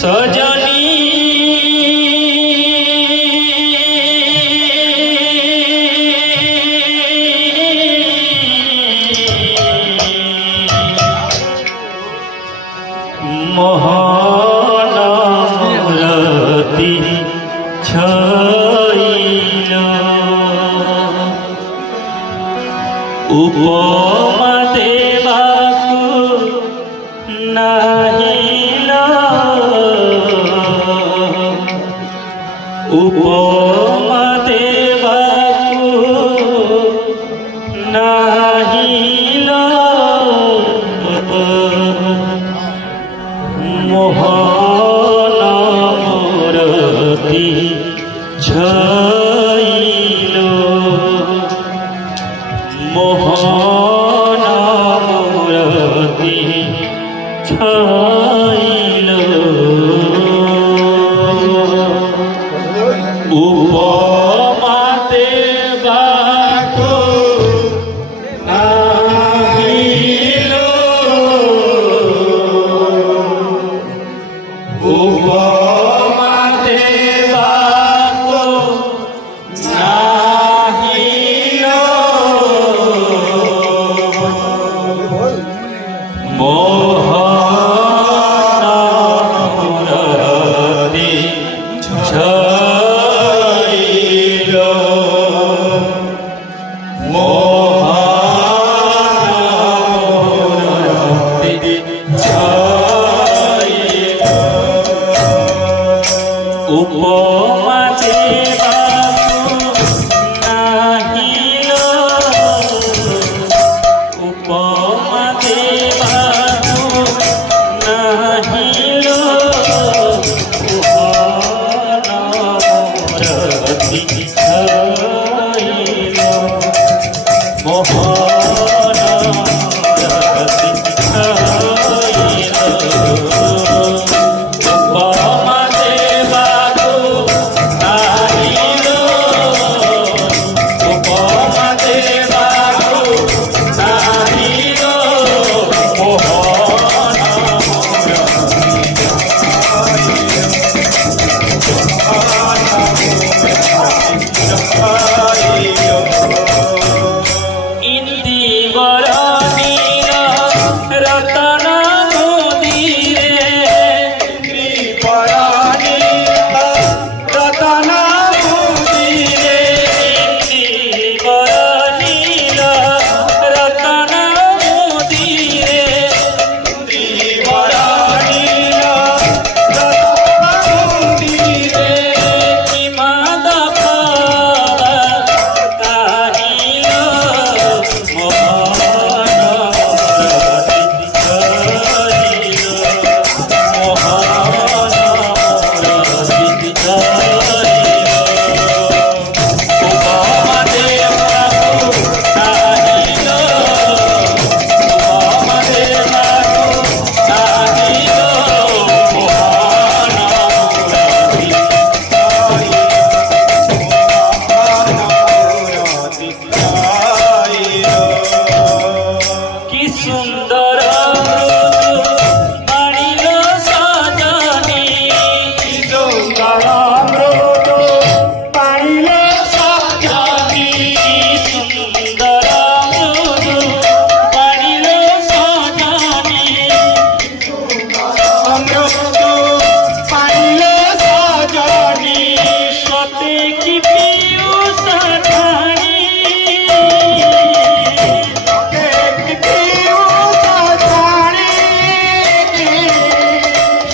सजनी मोहनती छाइल उपमा देवाकु नाहिल उपमा देवाकु नाहिल मोहनती छाइल मोहनती छाइल उपमा देवाकु नाहिल उपमा देवाकु नाहिल मोहनती छाइल मोहनती छाइल उपमा देवाकु नाहिल उपमा देवाकु नाहिल मोहनती छाइल मोहनती छाइल उपमा देवाकु नाहिल उपमा देवाकु नाहिल इंदी बरनीर रतन मोदीरे इंदी बरनीर रतन मोदीरे इंदी बरनीर रतन मोदीरे इंदी बरनीर रतन मोदीरे किमाद खावा ताहिल मोहनती छाइल मोहनती छाइल उपमा देवाकु नाहिल उपमा देवाकु नाहिल मोहनती कि सुंदर मृदु बाणिल सजनी कि सुंदर मृदु बाणिल सजनी कि सुंदर मृदु बाणिल सजनी मृदु बाणिल सजनी सते कि पीयूष ठाणी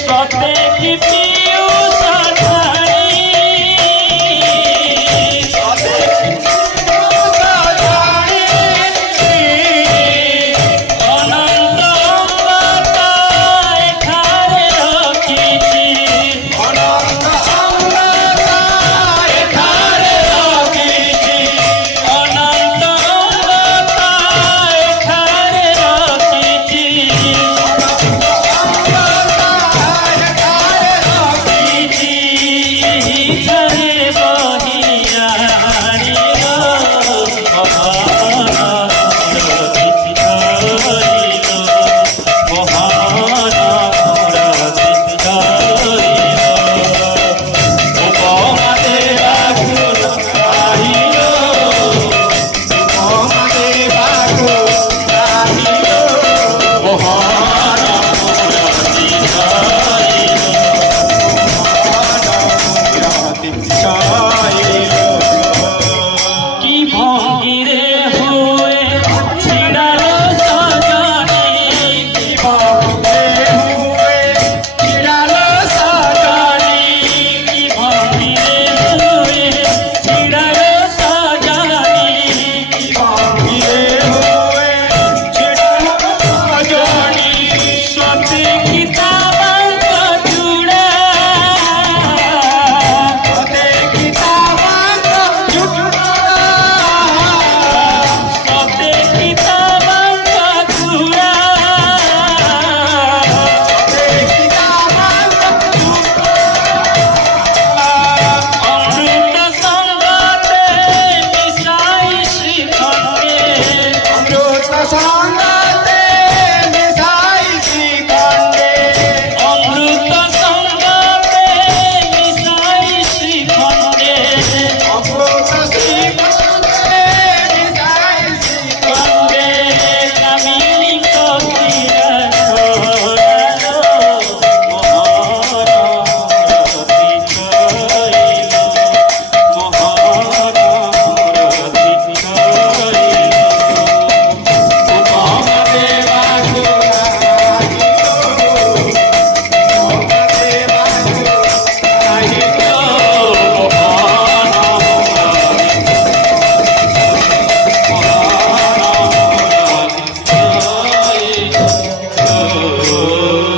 सते कि